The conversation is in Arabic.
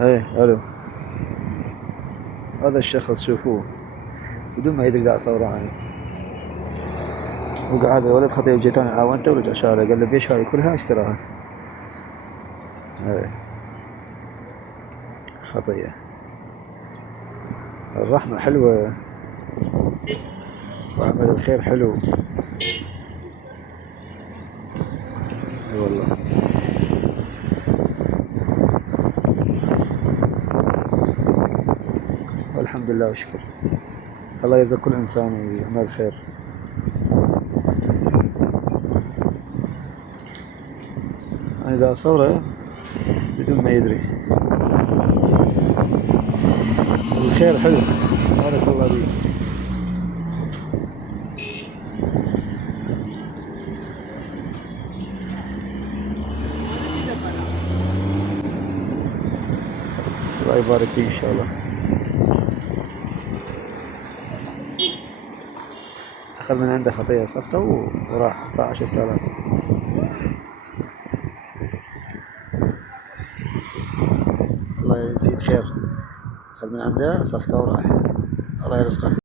ايه الو. هذا الشخص شوفوه بدون ما يدري قاعد اصوره عنه، وقعد الولد خطيه وجيتوني عاونته ورجع شارع قال له بيش هاي كلها اشتراها. ايه خطية. الرحمة حلوة وعمل الخير حلو. اي والله. والحمد لله والشكر. الله يجزا كل انسان ويعمل خير. انا اذا اصوره بدون ما يدري. الخير حلو. بارك الله بيك. الله يبارك فيك ان شاء الله. اخذ من عنده خطية صفته وراح 12000. الله يزيد خير. أخذ من عنده صفته وراح. الله يرزقه.